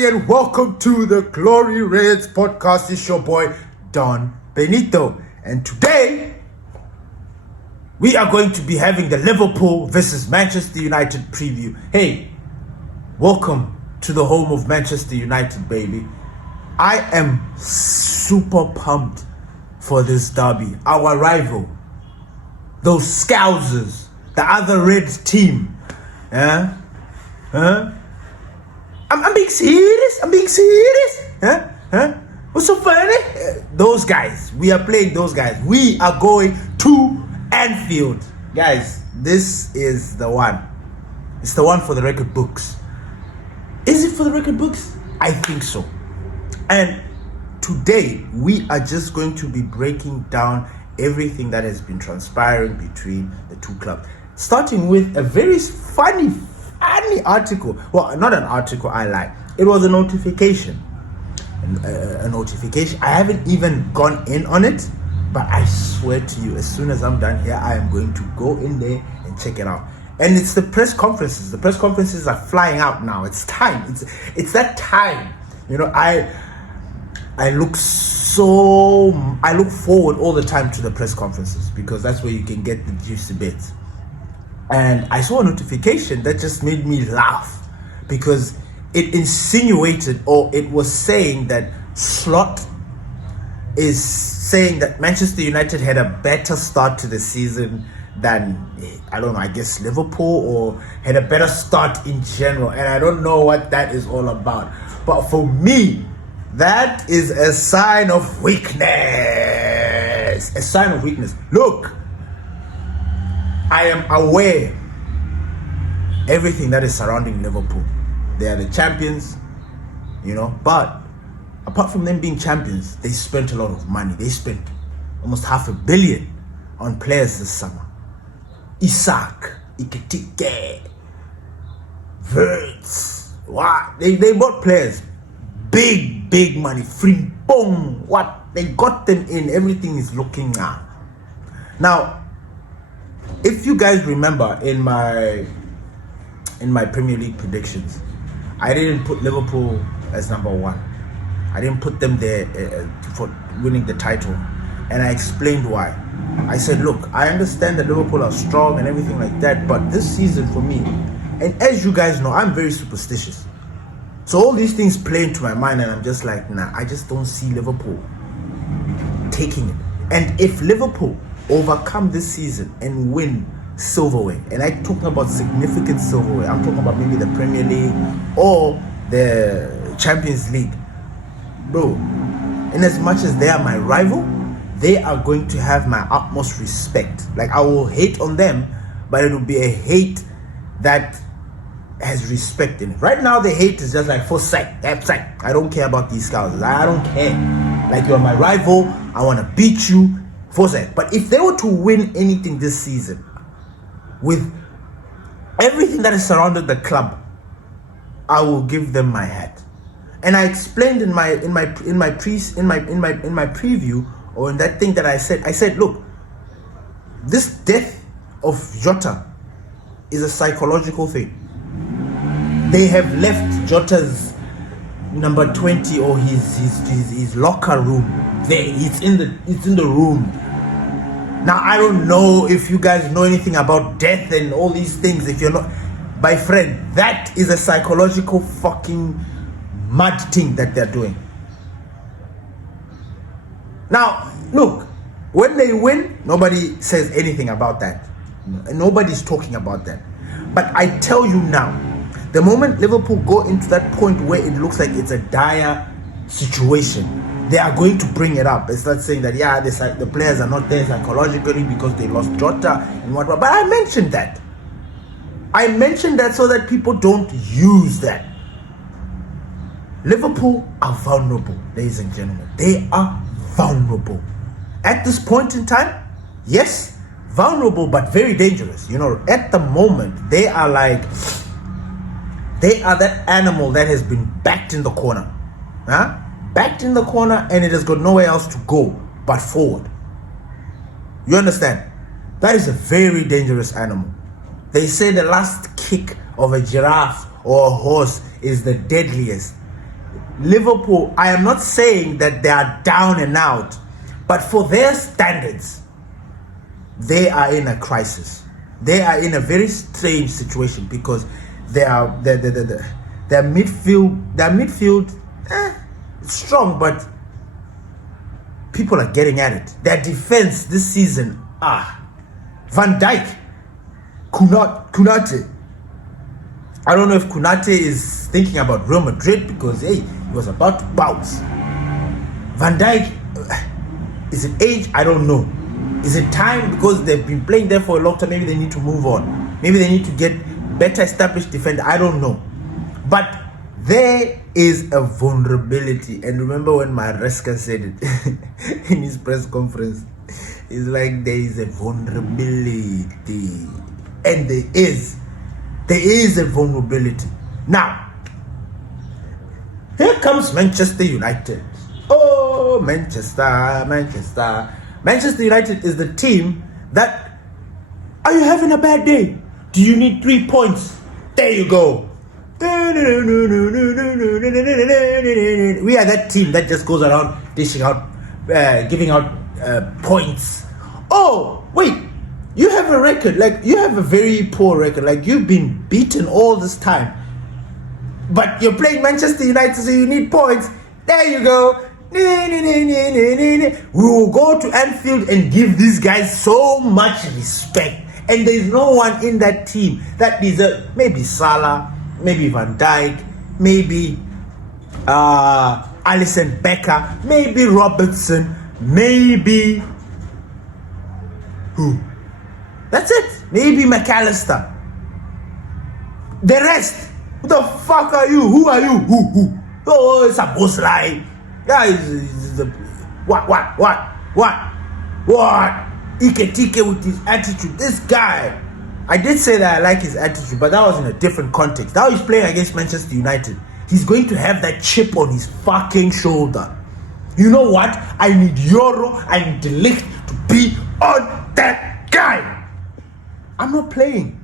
everybody, and welcome to the Glory Reds podcast. It's your boy Don Benito, and today we are going to be having the Liverpool versus Manchester United preview. Hey, welcome to the home of Manchester United, baby. I am super pumped for this derby. Our rival, those Scousers, the other red team. I'm being serious. What's so funny? Those guys. We are playing those guys. We are going to Anfield. Guys, this is the one. It's the one for the record books. Is it for the record books? I think so. And today, we are just going to be breaking down everything that has been transpiring between the two clubs. Starting with a very funny article. Well, not an article, I lie. It was a notification. A notification. I haven't even gone in on it, but I swear to you, as soon as I'm done here, I am going to go in there and check it out. And it's the press conferences. The press conferences are flying out now. It's time. It's that time. You know, I look forward all the time to the press conferences because that's where you can get the juicy bits. And I saw a notification that just made me laugh because it insinuated, or it was saying that Slot is saying that Manchester United had a better start to the season than, I don't know, I guess Liverpool, or had a better start in general. And I don't know what that is all about. But for me, that is a sign of weakness. A sign of weakness. Look, I am aware everything that is surrounding Liverpool. They are the champions, you know, but apart from them being champions, they spent a lot of money. They spent almost $500 million on players this summer. Isak, Iketike, Wirtz, what? They bought players. Big money. Frimpong, what? They got them in. Everything is looking up. Now, if you guys remember in my Premier League predictions, I didn't put Liverpool as number one. I didn't put them there for winning the title, and I explained why. I said, look, I understand that Liverpool are strong and everything like that, but this season for me, and as you guys know, I'm very superstitious. So all these things play into my mind, and I'm just like, nah, I just don't see Liverpool taking it. And if Liverpool overcome this season and win silverware, and I talk about significant silverware, I'm talking about maybe the Premier League or the Champions League, bro, in as much as they are my rival, they are going to have my utmost respect. Like, I will hate on them, but it will be a hate that has respect in it. Right now the hate is just like for sight. I don't care about these guys. I don't care. Like, you're my rival, I want to beat you. But if they were to win anything this season, with everything that has surrounded the club, I will give them my hat. And I explained in my preview, or in that thing that I said, look, this death of Jota is a psychological thing. They have left Jota's number 20 or his locker room there. It's in the room. Now, I don't know if you guys know anything about death and all these things. If you're not, my friend, that is a psychological fucking mad thing that they're doing. Now, look, when they win, nobody says anything about that. Nobody's talking about that. But I tell you now, the moment Liverpool go into that point where it looks like it's a dire situation, they are going to bring it up. They start saying that, yeah, the players are not there psychologically because they lost Jota and whatnot. But I mentioned that. So that people don't use that. Liverpool are vulnerable, ladies and gentlemen. They are vulnerable. At this point in time, yes, vulnerable, but very dangerous. You know, at the moment, they are that animal that has been backed in the corner. Backed in the corner, and it has got nowhere else to go but forward. You understand? That is a very dangerous animal. They say the last kick of a giraffe or a horse is the deadliest. Liverpool, I am not saying that they are down and out, but for their standards, they are in a crisis. They are in a very strange situation because their midfield strong, but people are getting at it. Their defense this season, Van Dijk, Kunate. I don't know if Kunate is thinking about Real Madrid because he was about to bounce. Van Dijk, is it age? I don't know. Is it time because they've been playing there for a long time? Maybe they need to move on. Maybe they need to get better established defender. I don't know. But there is a vulnerability. And remember when Maresca said it in his press conference? It's like there is a vulnerability. And there is a vulnerability. Now, here comes Manchester United. Oh, Manchester United is the team that, are you having a bad day? Do you need 3 points? There you go. We are that team that just goes around dishing out, giving out points. Oh, wait. You have a record, like you have a very poor record, like you've been beaten all this time. But you're playing Manchester United, so you need points. There you go. We will go to Anfield and give these guys so much respect. And there's no one in that team that deserves, maybe Salah, maybe Van Dijk, maybe Alisson Becker, maybe Robertson, maybe who? That's it. Maybe McAllister. The rest, who the fuck are you? Who are you? Who? Oh, it's a boss lie. Yeah, what? Ike with his attitude. This guy. I did say that I like his attitude, but that was in a different context. Now he's playing against Manchester United. He's going to have that chip on his fucking shoulder. You know what? I need Euro, I need De Ligt to be on that guy. I'm not playing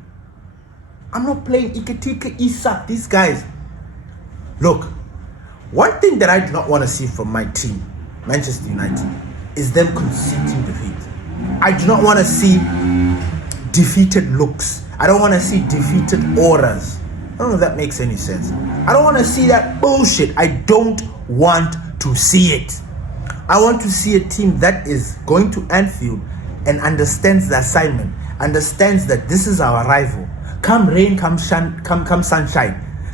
Ike, Isak, these guys. Look, one thing that I do not want to see from my team, Manchester United, is them conceding defeat. I do not want to see defeated looks. I don't want to see defeated auras. I don't know if that makes any sense. I don't want to see that bullshit. I don't want to see it. I want to see a team that is going to Anfield and understands the assignment, understands that this is our rival. Come rain, come sunshine,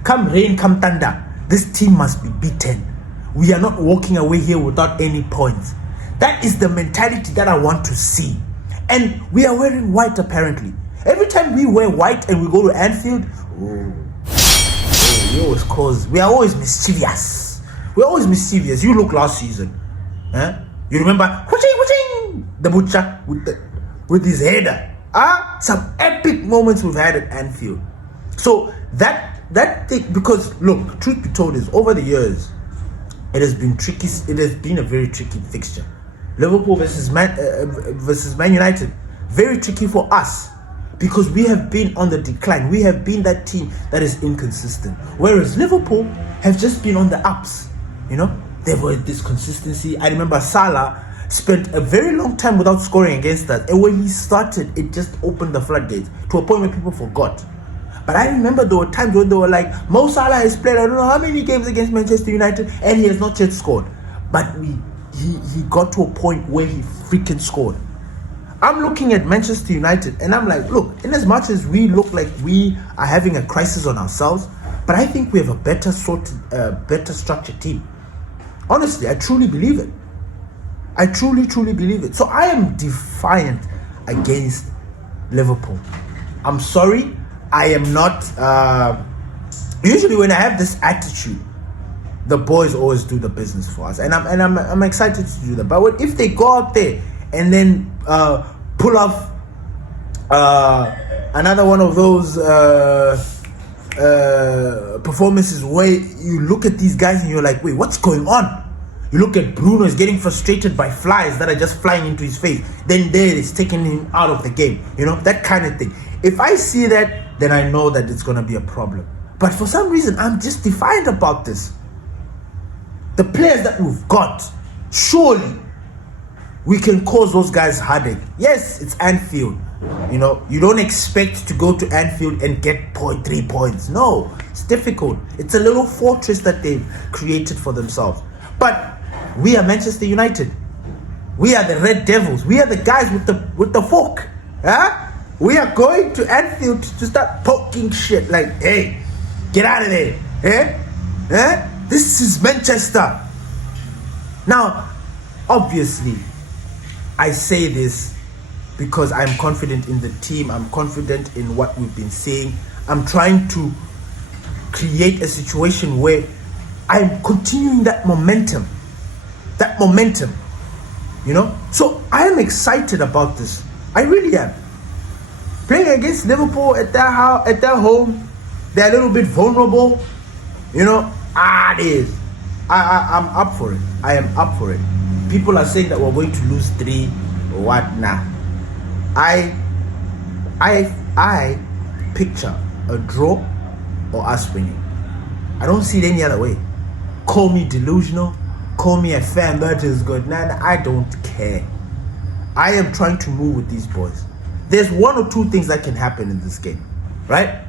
come rain, come thunder. This team must be beaten. We are not walking away here without any points. That is the mentality that I want to see. And we are wearing white apparently. Every time we wear white and we go to Anfield, we are always mischievous. We're always mischievous. You look last season. You remember the butcher with his header. Some epic moments we've had at Anfield. So that thing, because look, truth be told is over the years, it has been tricky. It has been a very tricky fixture. Liverpool versus Man United, very tricky for us because we have been on the decline. We have been that team that is inconsistent, whereas Liverpool have just been on the ups. You know, there was this consistency. I remember Salah spent a very long time without scoring against us, and when he started, it just opened the floodgates to a point where people forgot. But I remember there were times when they were like, Mo Salah has played I don't know how many games against Manchester United and he has not yet scored. But he got to a point where he freaking scored. I'm looking at Manchester United and I'm like, look, in as much as we look like we are having a crisis on ourselves, but I think we have a better sorted, better structured team. Honestly, I truly believe it. I truly believe it. So I am defiant against Liverpool. I'm sorry, I am not. Usually, when I have this attitude, the boys always do the business for us, and I'm excited to do that. But if they go out there and then pull off another one of those performances where you look at these guys and you're like, wait, what's going on? You look at Bruno is getting frustrated by flies that are just flying into his face. Then there it's taking him out of the game. You know, that kind of thing. If I see that, then I know that it's going to be a problem. But for some reason, I'm just defiant about this. the players that we've got, surely we can cause those guys heartache. Yes, it's Anfield. You know, you don't expect to go to Anfield and get 3 points. No, it's difficult. It's a little fortress that they've created for themselves. But we are Manchester United. We are the Red Devils. We are the guys with the fork. Huh? We are going to Anfield to start poking shit like, hey, get out of there. This is Manchester. Now, obviously, I say this because I'm confident in the team. I'm confident in what we've been saying. I'm trying to create a situation where I'm continuing that momentum. You know? So I am excited about this. I really am. Playing against Liverpool at their house, at their home, they're a little bit vulnerable. You know, it is. I'm up for it. I am up for it. People are saying that we're going to lose 3 or what now. I picture a draw or us winning. I don't see it any other way. Call me delusional, call me a fan that is good. Nah, I don't care. I am trying to move with these boys. There's 1 or 2 things that can happen in this game, right?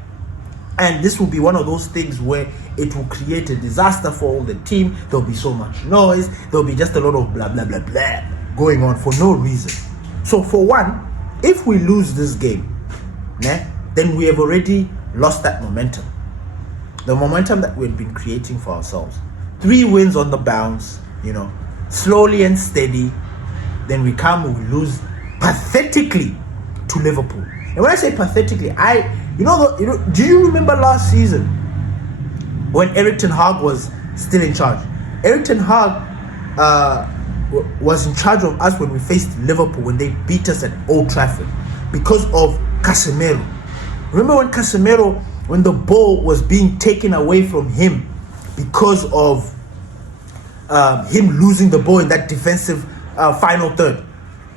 And this will be one of those things where it will create a disaster for all the team. There'll be so much noise. There'll be just a lot of blah, blah, blah, blah going on for no reason. So for one, if we lose this game, then we have already lost that momentum. The momentum that we've been creating for ourselves. 3 wins on the bounce, you know, slowly and steady. Then we lose pathetically to Liverpool. And when I say pathetically, do you remember last season when Erik ten Hag was still in charge? Erik ten Hag was in charge of us when we faced Liverpool, when they beat us at Old Trafford because of Casemiro. Remember when Casemiro, when the ball was being taken away from him because of him losing the ball in that defensive final third?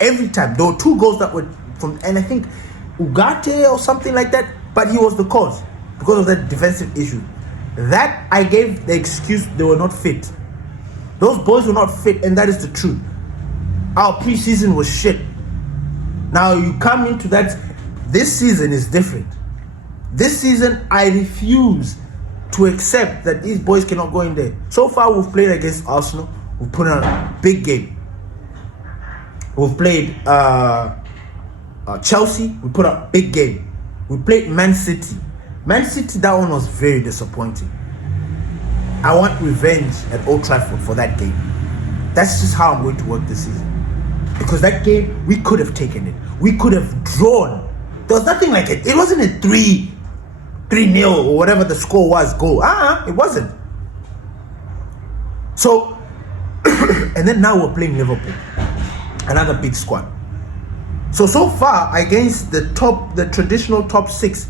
Every time, there were 2 goals that were from, and I think Ugarte or something like that, but he was the cause because of that defensive issue. That I gave the excuse they were not fit. Those boys were not fit, and that is the truth. Our preseason was shit. Now you come into that. This season is different. This season, I refuse to accept that these boys cannot go in there. So far, we've played against Arsenal. We've put on a big game. We've played Chelsea. We put on a big game. We played Man City. Man City, that one was very disappointing. I want revenge at Old Trafford for that game. That's just how I'm going to work this season. Because that game, we could have taken it. We could have drawn. There was nothing like it. It wasn't a 3-0 or whatever the score was. It wasn't. So, and then now we're playing Liverpool. Another big squad. So far, against the traditional top 6,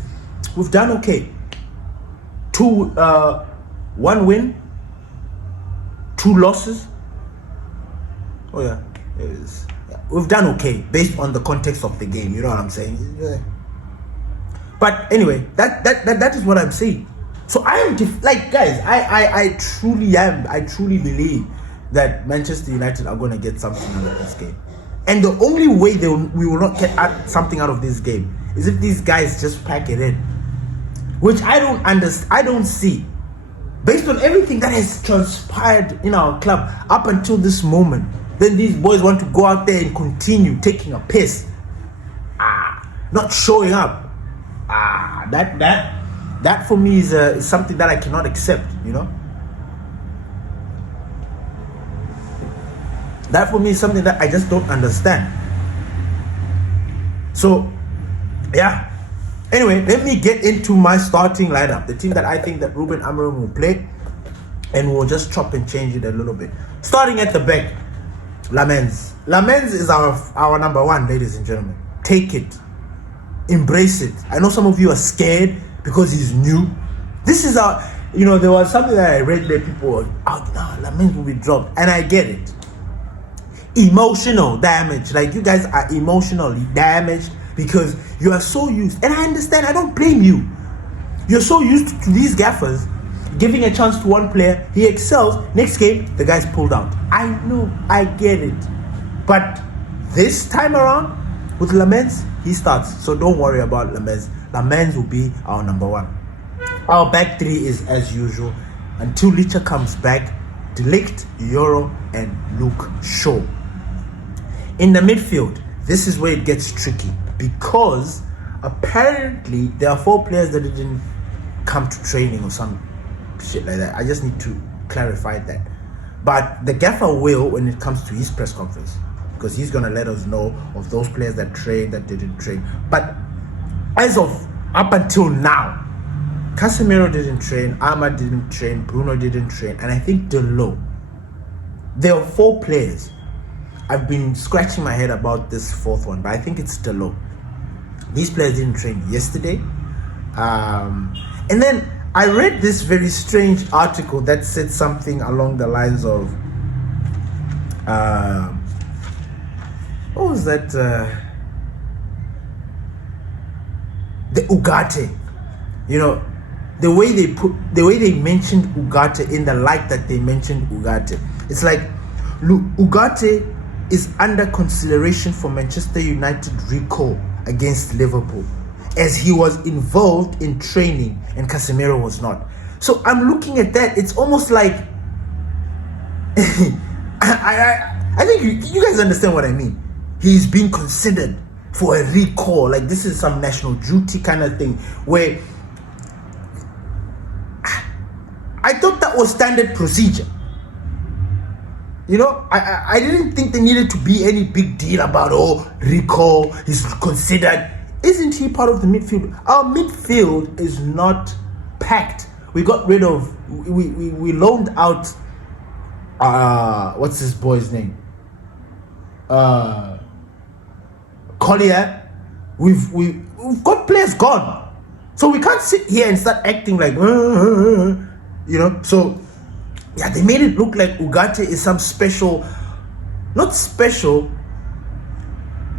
we've done okay. 1 win, 2 losses. Oh yeah, we've done okay based on the context of the game. You know what I'm saying? Yeah. But anyway, that is what I'm saying. So I am guys. I truly believe that Manchester United are going to get something out of this game. And the only way we will not get something out of this game is if these guys just pack it in, which I don't understand. I don't see, based on everything that has transpired in our club up until this moment. Then these boys want to go out there and continue taking a piss, not showing up. That for me is something that I cannot accept. You know. That for me is something that I just don't understand. So, yeah. Anyway, let me get into my starting lineup. The team that I think that Ruben Amorim will play. And we'll just chop and change it a little bit. Starting at the back, Lamens. Lamens is our number 1, ladies and gentlemen. Take it. Embrace it. I know some of you are scared because he's new. This is there was something that I read where people were, Lamens will be dropped. And I get it. Emotional damage. Like, you guys are emotionally damaged because you are so used, and I understand, I don't blame you. You're so used to these gaffers giving a chance to one player, he excels. Next game, the guy's pulled out. I know, I get it. But this time around, with Lamens, he starts. So don't worry about Lamens. Lamens will be our number one. Our back three is as usual. Until Licha comes back, De Ligt, Euro, and Luke Shaw. In the midfield, this is where it gets tricky. Because apparently there are 4 players that didn't come to training or some shit like that. I just need to clarify that. But the gaffer will when it comes to his press conference, because he's going to let us know of those players that trained, that didn't train. But as of up until now, Casemiro didn't train, Ahmad didn't train, Bruno didn't train, and I think Delo. There are 4 players. I've been scratching my head about this 4th one, but I think it's Delo. These players didn't train yesterday. And then I read this very strange article that said something along the lines of, what was that? The Ugarte. You know, the way they mentioned Ugarte in the light that they mentioned Ugarte. It's like, look, Ugarte is under consideration for Manchester United recall against Liverpool, as he was involved in training and Casemiro was not. So I'm looking at that. It's almost like I think you guys understand what I mean. He's being considered for a recall. Like this is some national duty kind of thing, where I thought that was standard procedure. You know, I didn't think there needed to be any big deal about, recall, he's considered. Isn't he part of the midfield? Our midfield is not packed. We got rid of, we loaned out, what's this boy's name? Collier. We've got players gone. So we can't sit here and start acting like, you know, so yeah, they made it look like Ugarte is some special, not special.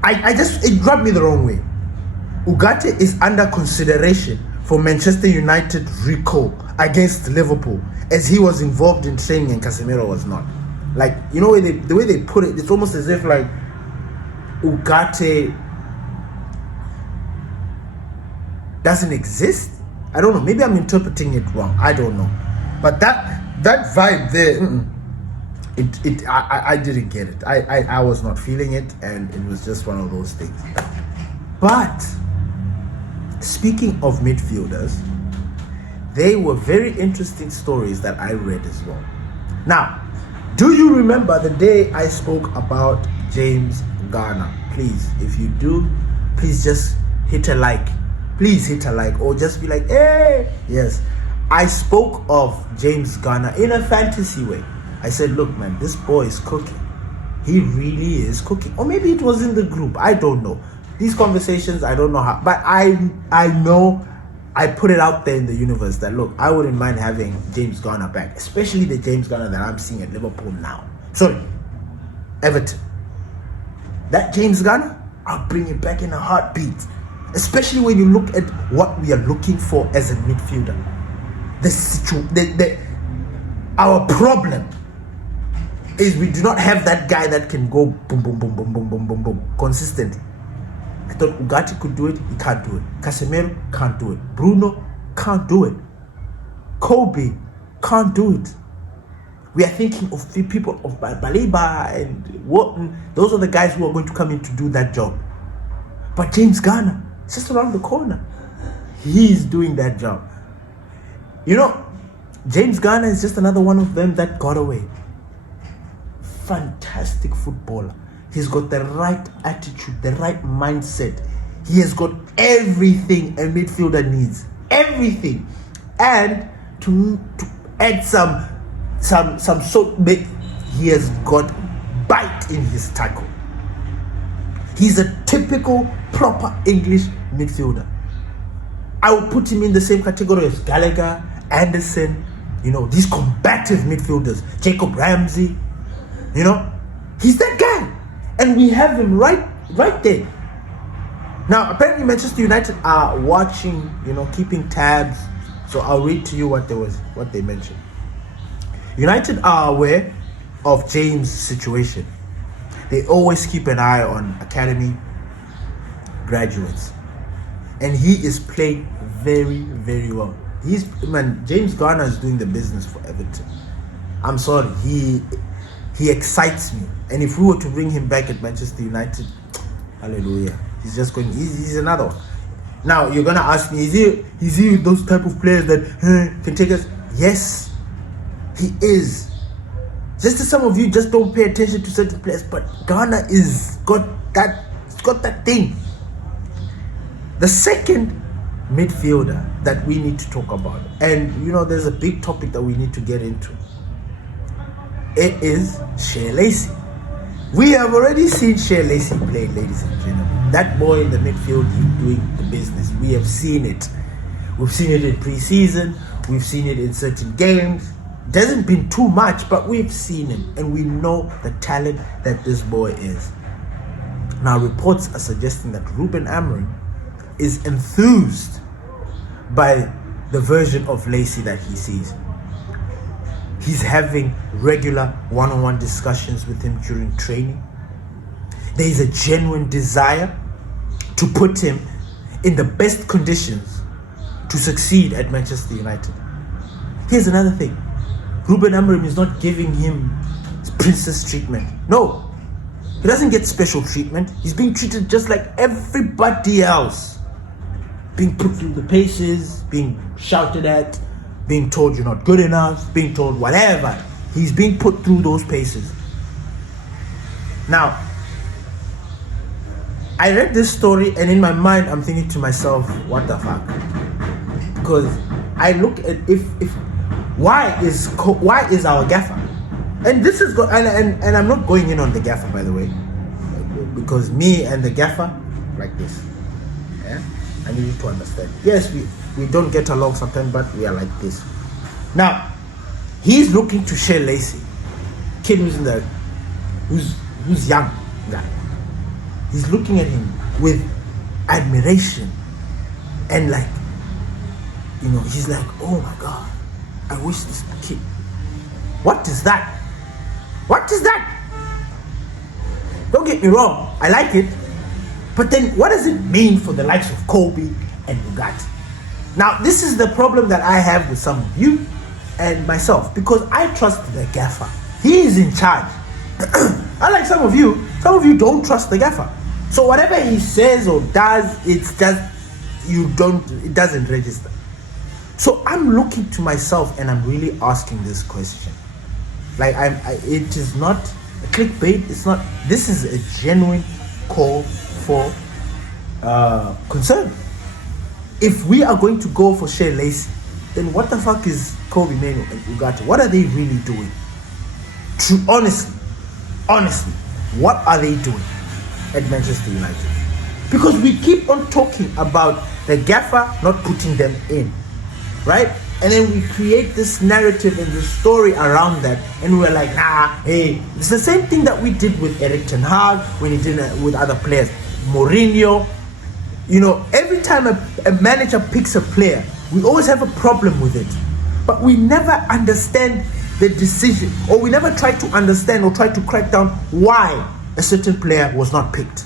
It rubbed me the wrong way. Ugarte is under consideration for Manchester United recall against Liverpool, as he was involved in training and Casemiro was not. Like, you know, the way they put it, it's almost as if like Ugarte doesn't exist. I don't know. Maybe I'm interpreting it wrong. I don't know. But that vibe there, I didn't get it. I was not feeling it, and it was just one of those things. But speaking of midfielders, they were very interesting stories that I read as well. Now, do you remember the day I spoke about James Garner? Please, if you do, please just hit a like. Please hit a like, or just be like, hey, yes. I spoke of James Garner in a fantasy way. I said, look, man, this boy is cooking. He really is cooking. Or maybe it was in the group. I don't know. These conversations, I don't know how. But I know I put it out there in the universe that, look, I wouldn't mind having James Garner back. Especially the James Garner that I'm seeing at Liverpool now. Sorry, Everton. That James Garner, I'll bring it back in a heartbeat. Especially when you look at what we are looking for as a midfielder. Our problem is we do not have that guy that can go boom, boom, boom, boom, boom, boom, boom, boom, consistently. I thought Ugarte could do it. He can't do it. Casemiro can't do it. Bruno can't do it. Kobe can't do it. We are thinking of the people of Baleba and Wharton. Those are the guys who are going to come in to do that job. But James Garner, it's just around the corner. He's doing that job. You know, James Garner is just another one of them that got away. Fantastic footballer. He's got the right attitude, the right mindset. He has got everything a midfielder needs. Everything. And to add some sort, he has got bite in his tackle. He's a typical, proper English midfielder. I would put him in the same category as Gallagher, Anderson, you know, these combative midfielders, Jacob Ramsey, you know, he's that guy. And we have him right there. Now, apparently Manchester United are watching, you know, keeping tabs So I'll read to you what they mentioned. United are aware of James' situation. They always keep an eye on academy graduates, and he is playing very, very well. James Garner is doing the business for Everton. I'm sorry, he excites me. And if we were to bring him back at Manchester United, hallelujah, he's another one. Now you're gonna ask me, is he those type of players that can take us? Yes, he is. Just as some of you just don't pay attention to certain players, but Ghana got that thing. The second midfielder that we need to talk about, and there's a big topic that we need to get into. It is Shea Lacey. We have already seen Shea Lacey play, ladies and gentlemen. That boy in the midfield, he's doing the business. We have seen it. We've seen it in pre-season. We've seen it in certain games. It hasn't been too much, but we've seen him, and we know the talent that this boy is. Now, reports are suggesting that Ruben Amorim is enthused by the version of Lacey that he sees. He's having regular one-on-one discussions with him during training. There is a genuine desire to put him in the best conditions to succeed at Manchester United. Here's another thing. Ruben Amorim is not giving him princess treatment. No, he doesn't get special treatment. He's being treated just like everybody else. Being put through the paces, being shouted at, being told you're not good enough, being told whatever. He's being put through those paces. Now, I read this story, and in my mind I'm thinking to myself, what the fuck? Because I look at why is our gaffer, and this is and I'm not going in on the gaffer, by the way, because me and the gaffer like this. Yeah, I need you to understand. Yes, we don't get along sometimes, but we are like this. Now, he's looking to Shea Lacey, kid who's young guy. He's looking at him with admiration, and he's like, oh my God, I wish this kid. What is that? What is that? Don't get me wrong, I like it. But then what does it mean for the likes of Kobe and Bugatti? Now, this is the problem that I have with some of you and myself, because I trust the gaffer. He is in charge. Unlike some of you don't trust the gaffer. So whatever he says or does, it doesn't register. So I'm looking to myself and I'm really asking this question. It is not a clickbait. It's not. This is a genuine call for concern. If we are going to go for Shea Lacey, then what the fuck is Kobe Manu and Bugatti? What are they really doing? Honestly, what are they doing at Manchester United? Because we keep on talking about the gaffer not putting them in, right? And then we create this narrative and this story around that, and we're like, hey, it's the same thing that we did with Erik ten Hag when he did it with other players. Mourinho, every time a manager picks a player, we always have a problem with it. But we never understand the decision, or we never try to understand or try to crack down why a certain player was not picked.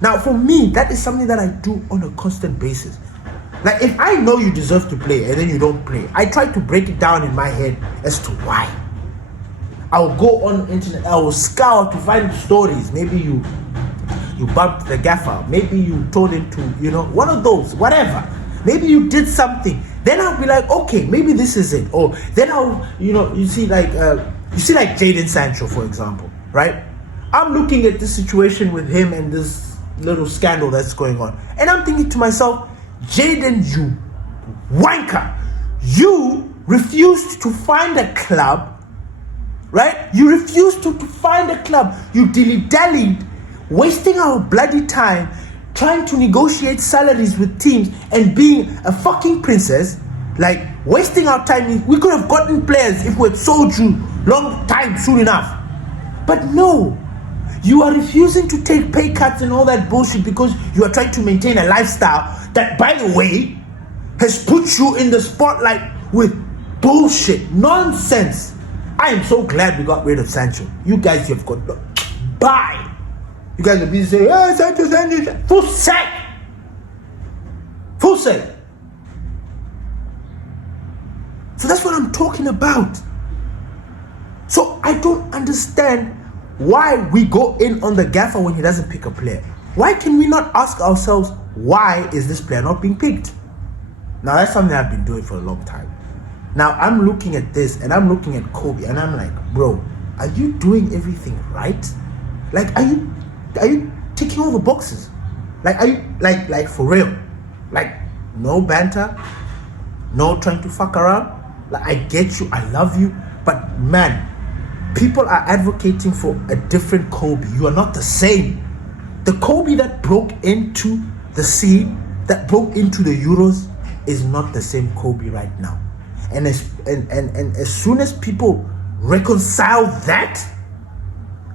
Now, for me, that is something that I do on a constant basis. Like, if I know you deserve to play and then you don't play, I try to break it down in my head as to why. I'll go on the internet, I will scour to find stories. Maybe you bumped the gaffer. Maybe you told him to, one of those, whatever. Maybe you did something. Then I'll be like, okay, maybe this is it. Or then I'll, you see like Jadon Sancho, for example, right? I'm looking at this situation with him and this little scandal that's going on. And I'm thinking to myself, Jadon, you wanker, you refused to find a club, right? You refused to find a club. You dilly-dallied, wasting our bloody time trying to negotiate salaries with teams and being a fucking princess, like wasting our time. We could have gotten players if we had sold you long time soon enough. But no, you are refusing to take pay cuts and all that bullshit because you are trying to maintain a lifestyle that, by the way, has put you in the spotlight with bullshit, nonsense. I am so glad we got rid of Sancho. You guys have got bye. You guys will be saying, "Oh, Sancho, full sack, full sack." So that's what I'm talking about. So I don't understand why we go in on the gaffer when he doesn't pick a player. Why can we not ask ourselves, why is this player not being picked? Now that's something I've been doing for a long time. Now I'm looking at this and I'm looking at Kobe and I'm like, bro, are you doing everything right? Like, are you ticking all the boxes? Like, are you like for real? Like, no banter, no trying to fuck around. Like, I get you, I love you, but man, people are advocating for a different Kobe. You are not the same. The Kobe that broke into the scene, that broke into the Euros, is not the same Kobe right now. And as soon as people reconcile that,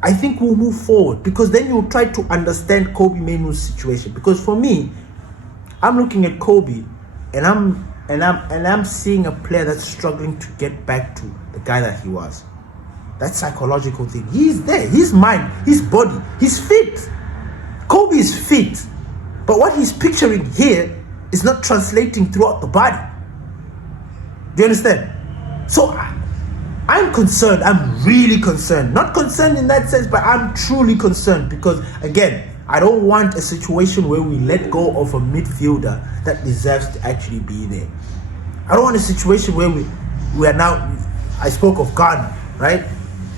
I think we'll move forward, because then you'll try to understand Kobe Mainoo's situation. Because for me, I'm looking at Kobe and I'm seeing a player that's struggling to get back to the guy that he was. That psychological thing. He's there. His mind, his body, he's fit. Kobe is fit. But what he's picturing here is not translating throughout the body. Do you understand? So I'm concerned. I'm really concerned. Not concerned in that sense, but I'm truly concerned, because again, I don't want a situation where we let go of a midfielder that deserves to actually be there. I don't want a situation where we are now, I spoke of Ghana, right?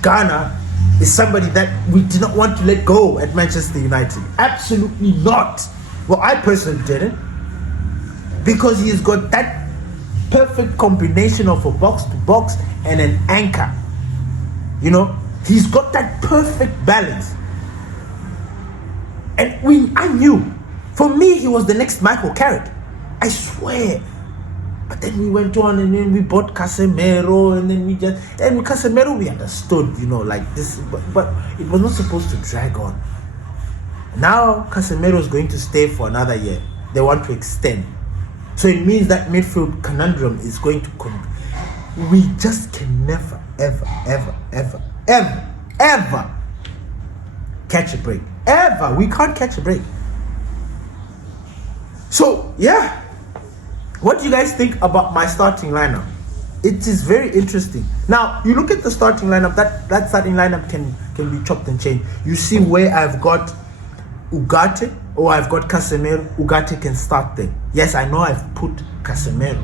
Ghana is somebody that we did not want to let go at Manchester United. Absolutely not. Well, I personally didn't, because he's got that perfect combination of a box-to-box and an anchor. You know, he's got that perfect balance. And I knew, for me, he was the next Michael Carrick. I swear. But then we went on and then we bought Casemiro, and then with Casemiro we understood, you know, like this, but it was not supposed to drag on. Now Casemiro is going to stay for another year. They want to extend. So it means that midfield conundrum is going to we just can never, ever catch a break. Ever. We can't catch a break. So, yeah. What do you guys think about my starting lineup? It is very interesting. Now, you look at the starting lineup, that starting lineup can be chopped and changed. You see where I've got Ugarte or I've got Casemiro. Ugarte can start there. Yes, I know I've put Casemiro.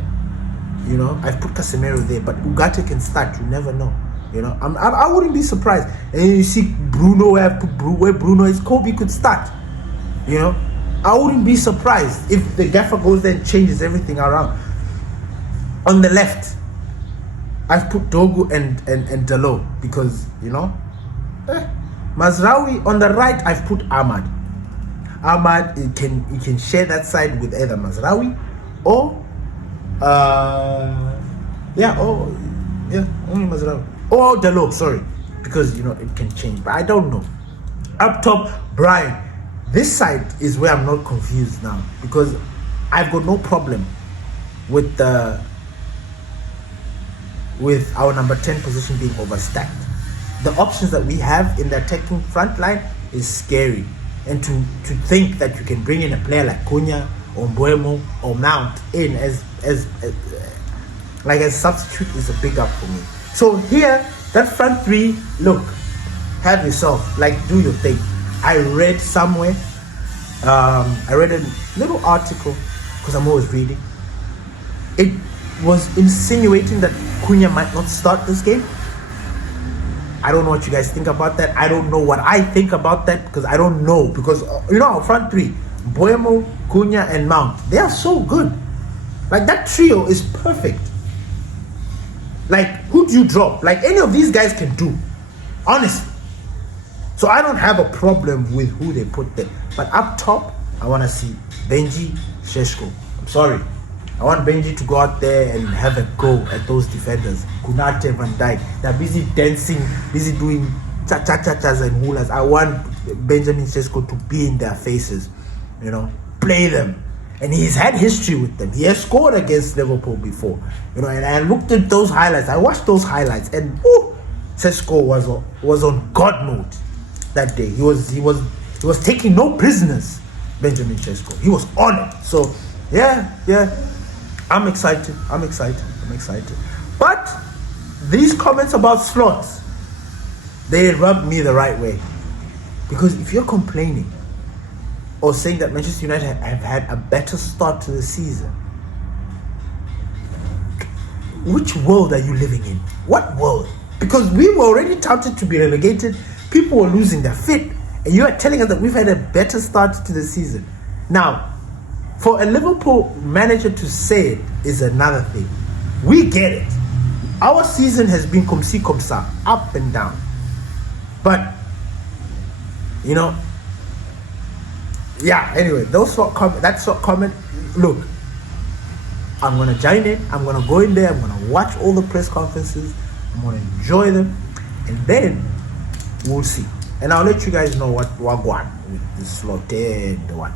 You know, I've put Casemiro there, but Ugarte can start. You never know. You know, I wouldn't be surprised. And you see Bruno, where Bruno is, Kobe could start. You know, I wouldn't be surprised if the gaffer goes there and changes everything around. On the left, I've put Dogu and Dalo, because, you know, Mazraoui. On the right, I've put Ahmad. Ahmad, he can share that side with either Mazraoui or only Mazraoui. Or Dalo, sorry, because, you know, it can change, but I don't know. Up top, Brian. This side is where I'm not confused now, because I've got no problem with our number 10 position being overstacked. The options that we have in the attacking front line is scary, and to think that you can bring in a player like Cunha or Mbeumo or Mount in as substitute is a big up for me. So here, that front three, look, have yourself, like, do your thing. I read somewhere, I read a little article, because I'm always reading. It was insinuating that Cunha might not start this game. I don't know what you guys think about that. I don't know what I think about that, because I don't know. Because, you know, our front three, Mbeumo, Cunha, and Mount, they are so good. Like, that trio is perfect. Like, who do you drop? Like, any of these guys can do, honestly. So I don't have a problem with who they put there. But up top, I want to see Benji, Šeško. I'm sorry. I want Benji to go out there and have a go at those defenders. Kunate, Van Dijk. They're busy dancing, busy doing cha-cha-cha-chas and hulas. I want Benjamin Šeško to be in their faces. You know, play them. And he's had history with them. He has scored against Liverpool before. And I looked at those highlights. I watched those highlights, and Sesko was on God mode that day. He was taking no prisoners, Benjamin Sesko. He was on it. So yeah. I'm excited. But these comments about slots, they rub me the right way. Because if you're complaining or saying that Manchester United have had a better start to the season, which world are you living in? What world? Because we were already touted to be relegated. People were losing their fit. And you are telling us that we've had a better start to the season. Now, for a Liverpool manager to say it is another thing. We get it. Our season has been comme ci, comme ça, up and down. But, anyway, that sort of comment, look, I'm going to join it. I'm going to go in there. I'm going to watch all the press conferences. I'm going to enjoy them. And then we'll see. And I'll let you guys know what wagwan with the slot and the what.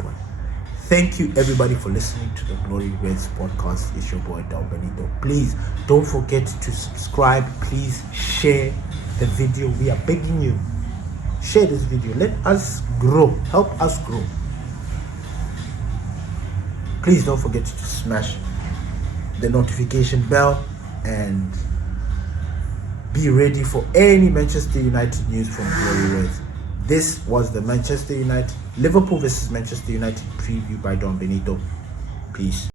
Thank you, everybody, for listening to the Glory Reds podcast. It's your boy, Del Benito. Please don't forget to subscribe. Please share the video. We are begging you. Share this video. Let us grow. Help us grow. Please don't forget to smash the notification bell and be ready for any Manchester United news from Glory Reds. This was the Liverpool versus Manchester United preview by Don Benito. Peace.